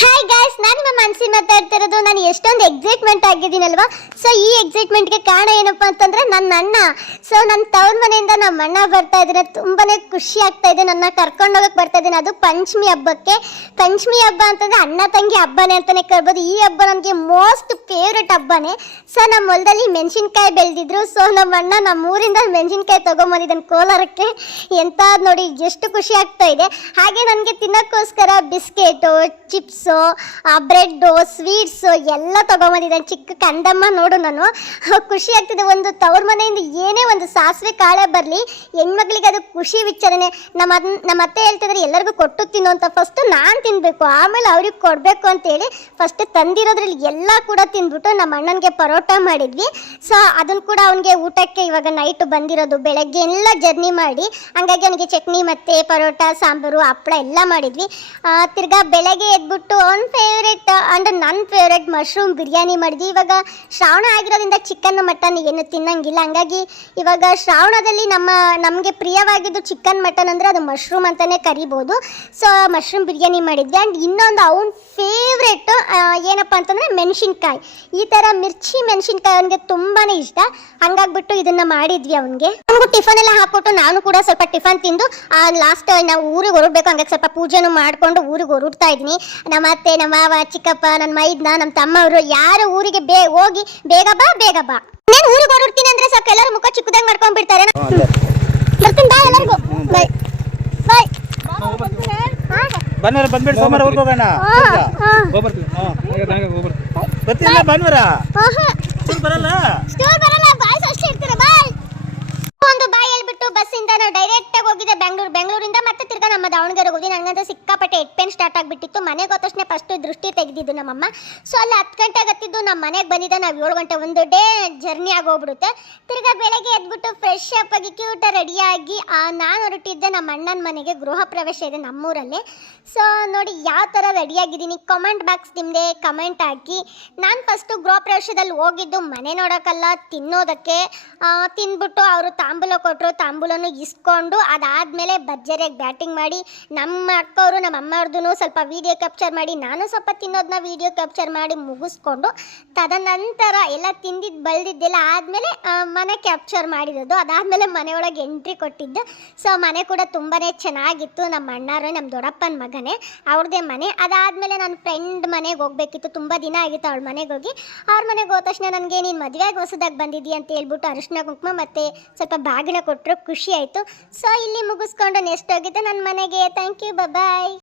Hi guys ನಾನು ನಿಮ್ಮ ಮಾತಾಡ್ತಾ ಇರೋದು. ನಾನು ಎಷ್ಟೊಂದು ಎಕ್ಸೈಟ್ಮೆಂಟ್ ಆಗಿದ್ದೀನಲ್ವಾ? ಸೊ ಈ ಎಕ್ಸೈಟ್ಮೆಂಟ್ಗೆ ಕಾರಣ ಏನಪ್ಪ ಅಂತಂದ್ರೆ ನನ್ನ ಅಣ್ಣ. ಸೊ ನನ್ನ ತವ್ರ ಮನೆಯಿಂದ ನಮ್ಮ ಅಣ್ಣ ಬರ್ತಾ ಇದ್ದಾನೆ ತುಂಬಾನೇ ಖುಷಿ ಆಗ್ತಾ ಇದೆ. ನನ್ನ ಕರ್ಕೊಂಡು ಹೋಗಕ್ಕೆ ಬರ್ತಾ ಇದ್ದೀನಿ ಅದು ಪಂಚಮಿ ಹಬ್ಬಕ್ಕೆ. ಪಂಚಮಿ ಹಬ್ಬ ಅಂತಂದ್ರೆ ಅಣ್ಣ ತಂಗಿ ಹಬ್ಬನೇ ಅಂತಾನೆ ಕರ್ಬೋದು. ಈ ಹಬ್ಬ ನನಗೆ ಮೋಸ್ಟ್ ಫೇವ್ರೆಟ್ ಹಬ್ಬನೇ. ಸೊ ನಮ್ಮ ಹೊಲದಲ್ಲಿ ಮೆಣಸಿನ್ಕಾಯಿ ಬೆಳೆದಿದ್ರು. ಸೊ ನಮ್ಮ ಅಣ್ಣ ನಮ್ಮ ಊರಿಂದ ಮೆಣಸಿನ್ಕಾಯಿ ತೊಗೊಂಬಂದಿದ್ದಾನೆ ಕೋಲಾರಕ್ಕೆ. ಎಂತ ನೋಡಿ, ಎಷ್ಟು ಖುಷಿ ಆಗ್ತಾ ಇದೆ. ಹಾಗೆ ನನಗೆ ತಿನ್ನೋಕ್ಕೋಸ್ಕರ ಬಿಸ್ಕೆಟು ಚಿಪ್ಸು ಬ್ರೆಡ್ಡು, ಸ್ವೀಟ್ಸು ಎಲ್ಲ ತೊಗೊಂಬಂದಿದ್ದಾನೆ. ಚಿಕ್ಕ ಕಂದಮ್ಮ ನೋಡು ನಾನು. ಖುಷಿ ಆಗ್ತಿದೆ ಒಂದು ತವ್ರ ಮನೆಯಿಂದ ಏನೇ ಒಂದು ಸಾಸಿವೆ ಕಾಳೆ ಬರಲಿ, ಹೆಣ್ಮಕ್ಳಿಗೆ ಅದು ಖುಷಿ ವಿಚಾರನೆ. ನಮ್ಮ ನಮ್ಮ ಅತ್ತೆ ಹೇಳ್ತಿದ್ರೆ, ಎಲ್ಲರಿಗೂ ಕೊಟ್ಟು ತಿನ್ನು ಅಂತ. ಫಸ್ಟು ನಾನು ತಿನ್ನಬೇಕು ಆಮೇಲೆ ಅವ್ರಿಗೆ ಕೊಡಬೇಕು ಅಂತೇಳಿ ಫಸ್ಟ್ ತಂದಿರೋದ್ರಲ್ಲಿ ಎಲ್ಲ ಕೂಡ ತಿಂದ್ಬಿಟ್ಟು ನಮ್ಮ ಅಣ್ಣನಿಗೆ ಪರೋಟ ಮಾಡಿದ್ವಿ. ಸೊ ಅದನ್ನು ಕೂಡ ಅವನಿಗೆ ಊಟಕ್ಕೆ ಇವಾಗ ನೈಟು ಬಂದಿರೋದು. ಬೆಳಗ್ಗೆ ಎಲ್ಲ ಜರ್ನಿ ಮಾಡಿ, ಹಂಗಾಗಿ ಅವನಿಗೆ ಚಟ್ನಿ, ಮತ್ತು ಪರೋಟ, ಸಾಂಬಾರು, ಹಪ್ಪಳ ಎಲ್ಲ ಮಾಡಿದ್ವಿ. ತಿರ್ಗಾ ಬೆಳಗ್ಗೆ ಎದ್ಬಿಟ್ಟು ಅವ್ನ ಫೇವ್ರೇಟ್ ಅಂಡ್ ನನ್ನ ಫೇವ್ರೇಟ್ ಮಶ್ರೂಮ್ ಬಿರಿಯಾನಿ ಮಾಡಿದ್ವಿ. ಇವಾಗ ಶ್ರಾವಣ ಆಗಿರೋದ್ರಿಂದ ಚಿಕನ್ ಮಟನ್ ಏನು ತಿನ್ನಂಗಿಲ್ಲ. ಹಂಗಾಗಿ ಇವಾಗ ಶ್ರಾವಣದಲ್ಲಿ ನಮ್ಮ, ನಮಗೆ ಪ್ರಿಯವಾಗಿದ್ದು ಚಿಕನ್ ಮಟನ್ ಅಂದರೆ ಅದು ಮಶ್ರೂಮ್ ಅಂತಲೇ ಕರಿಬೋದು. ಸೊ ಮಶ್ರೂಮ್ ಬಿರಿಯಾನಿ ಮಾಡಿದ್ವಿ. ಆ್ಯಂಡ್ ಇನ್ನೊಂದು ಅವ್ನ ಫೇವ್ರೇಟು ಏನಪ್ಪ ಅಂತಂದರೆ ಮೆಣಸಿನ್ಕಾಯಿ. ಈ ಥರ ಮಿರ್ಚಿ ಮೆಣಸಿನ್ಕಾಯಿ ಅವನಿಗೆ ತುಂಬಾ ಇಷ್ಟ. ಹಂಗಾಗ್ಬಿಟ್ಟು ಇದನ್ನ ಮಾಡಿದ್ವಿ ಅವನಿಗೆ. ಅವನಿಗೂ ಟಿಫನ್ ಎಲ್ಲ ಹಾಕ್ಬಿಟ್ಟು ನಾನು ಕೂಡ ಸ್ವಲ್ಪ ಟಿಫನ್ ತಿಂದು ಲಾಸ್ಟ್ ನಾವು ಊರಿಗೆ ಹೊರಡ್ಬೇಕು. ಹಂಗಾಗಿ ಸ್ವಲ್ಪ ಪೂಜೆನೂ ಮಾಡ್ಕೊಂಡು ಊರಿಗೆ ಹೊರಡ್ತಾ ಇದ್ದೀನಿ ನಮ್ಮ ಅತ್ತೆ ನಮ್ಮ ಮಾವ ಚಿಕ್ಕಪ್ಪ ನನ್ನ ಮೈದ್ನ ನಮ್ಮ ತಮ್ಮವರು ಯಾರು ಊರಿಗೆ ಬೇ ಹೋಗಿ ಬೇಗ ಬಾ ಬೇಗ ಬಾ. ನಾನು ಊರಿಗೆ ಹೊರಡ್ತೀನಿ ಅಂದ್ರೆ ಸಾಕು ಎಲ್ಲರೂ ಮುಖ ಚಿಕ್ಕದಾಗಿ ಮಾಡ್ಕೊಂಡ್ಬಿಡ್ತಾರೆ. ಬರ್ತೀನಿ ಬಾ ಎಲ್ಲರಿಗೂ. ಬಾಯ್ ಬಾಯ್ ಬನ್ವರ ಬಂದ್ಬಿಟ್ಟು ಸೋಮವಾರ ಊರಿಗೆ ಹೋಗೋಣ ಹೋಗ್ಬರ್ತೀವಿ ಬನ್ವರ? ಆಹಾ. ಬರಲ್ಲ ಬಾಯ್ಸ್ ಅಷ್ಟೇ ಇರ್ತಾರೆ ಬಾಯ್ ಒಂದು ಬಾಯ್ ಹೇಳ್ಬಿಟ್ಟು ಬಸ್ಸಿಂದ ನಾವು ಡೈರೆಕ್ಟ್ ಆಗಿ ಹೋಗಿದ್ದೆ ಬೆಂಗಳೂರು ಬೆಂಗಳೂರಿಂದ ಮತ್ತೆ ದಾವಣಗೆರೆಗೆ ಹೋಗಿ ನನಗಂತ ಸಿಕ್ಕಾಪಟ್ಟೆ ಹೆಡ್ ಪೇನ್ ಸ್ಟಾರ್ಟ್ ಆಗಿಬಿಟ್ಟಿತ್ತು. ಮನೆಗೆ ತಕ್ಷಣ ಫಸ್ಟ್ ದೃಷ್ಟಿ ತೆಗೆದಿದ್ದು ನಮ್ಮಮ್ಮ. ಸೊ ಅಲ್ಲಿ ಹತ್ತು ಗಂಟೆಗೆ ಹತ್ತಿದ್ದು ನಮ್ಮ ಮನೆಗೆ ಬಂದಿದ್ದ ನಾವು ಏಳು ಗಂಟೆ, ಒಂದು ಡೇ ಜರ್ನಿ ಆಗೋಗ್ಬಿಡುತ್ತೆ ತಿರ್ಗಾ ಬೆಳಗ್ಗೆ ಎದ್ಬಿಟ್ಟು ಫ್ರೆಶ್ ಅಪ್ ಆಗಿ ಕ್ಯೂಟ ರೆಡಿಯಾಗಿ ನಾನು ಹೊರಟಿದ್ದೆ ನಮ್ಮ ಅಣ್ಣನ ಮನೆಗೆ ಗೃಹ ಪ್ರವೇಶ ಇದೆ ನಮ್ಮೂರಲ್ಲಿ. ಸೊ ನೋಡಿ ಯಾವ ಥರ ರೆಡಿಯಾಗಿದ್ದೀನಿ ಕಮೆಂಟ್ ಬಾಕ್ಸ್ ನಿಮ್ಮದೇ ಕಮೆಂಟ್ ಹಾಕಿ. ನಾನು ಫಸ್ಟು ಗೃಹ ಪ್ರವೇಶದಲ್ಲಿ ಹೋಗಿದ್ದು ಮನೆ ನೋಡೋಕ್ಕಲ್ಲ ತಿನ್ನೋದಕ್ಕೆ ತಿಂದ್ಬಿಟ್ಟು ಅವರು ತಾಂಬೂಲ ಕೊಟ್ಟರು ತಾಂಬೂಲನ್ನು ಇಸ್ಕೊಂಡು ಅದಾದಮೇಲೆ ಭರ್ಜರಿಯಾಗಿ ಬ್ಯಾಟಿಂಗ್ ಮಾಡಿ ನಮ್ಮ ಅಕ್ಕವರು, ನಮ್ಮ ಅಮ್ಮವ್ರದ್ದು ಸ್ವಲ್ಪ ವೀಡಿಯೋ ಕ್ಯಾಪ್ಚರ್ ಮಾಡಿ, ನಾನು ಸ್ವಲ್ಪ ತಿನ್ನೋದನ್ನ ವೀಡಿಯೋ ಕ್ಯಾಪ್ಚರ್ ಮಾಡಿ ಮುಗಿಸ್ಕೊಂಡು, ತದನಂತರ ಎಲ್ಲ ತಿಂದಿದ್ದು ಬಳ್ದಿದ್ದೆಲ್ಲ ಆದಮೇಲೆ ಮನೆ ಕ್ಯಾಪ್ಚರ್ ಮಾಡಿರೋದು. ಅದಾದಮೇಲೆ ಮನೆಯೊಳಗೆ ಎಂಟ್ರಿ ಕೊಟ್ಟಿದ್ದು. ಸೊ ಮನೆ ಕೂಡ ತುಂಬಾ ಚೆನ್ನಾಗಿತ್ತು. ನಮ್ಮ ಅಣ್ಣಾರು, ನಮ್ಮ ದೊಡ್ಡಪ್ಪನ ಮಗನೇ ಅವ್ರದ್ದೇ ಮನೆ. ಅದಾದಮೇಲೆ ನನ್ನ ಫ್ರೆಂಡ್ ಮನೆಗೆ ಹೋಗ್ಬೇಕಿತ್ತು. ತುಂಬ ದಿನ ಆಗಿತ್ತು ಅವಳ ಮನೆಗೆ ಹೋಗಿ. ಅವ್ರ ಮನೆಗೆ ಹೋದ ತಕ್ಷಣ ನನಗೆ, ನೀನು ಮದುವೆಗೆ ಹೊಸದಾಗಿ ಬಂದಿದ್ದೀಯ ಅಂತ ಹೇಳ್ಬಿಟ್ಟು ಅರಿಶಿನ ಕುಂಕುಮ ಮತ್ತು ಸ್ವಲ್ಪ ಬಾಗಿನ ಕೊಟ್ಟರು ಖುಷಿ ಆಯಿತು. ಸೊ ಇಲ್ಲಿ ಮುಗಿಸ್ಕೊಂಡು ನೆಕ್ಸ್ಟ್ ಹೋಗಿದ್ದೆ. ನನ್ನ ಮನೆಗೆ ಥ್ಯಾಂಕ್ ಯು ಬಾಯ್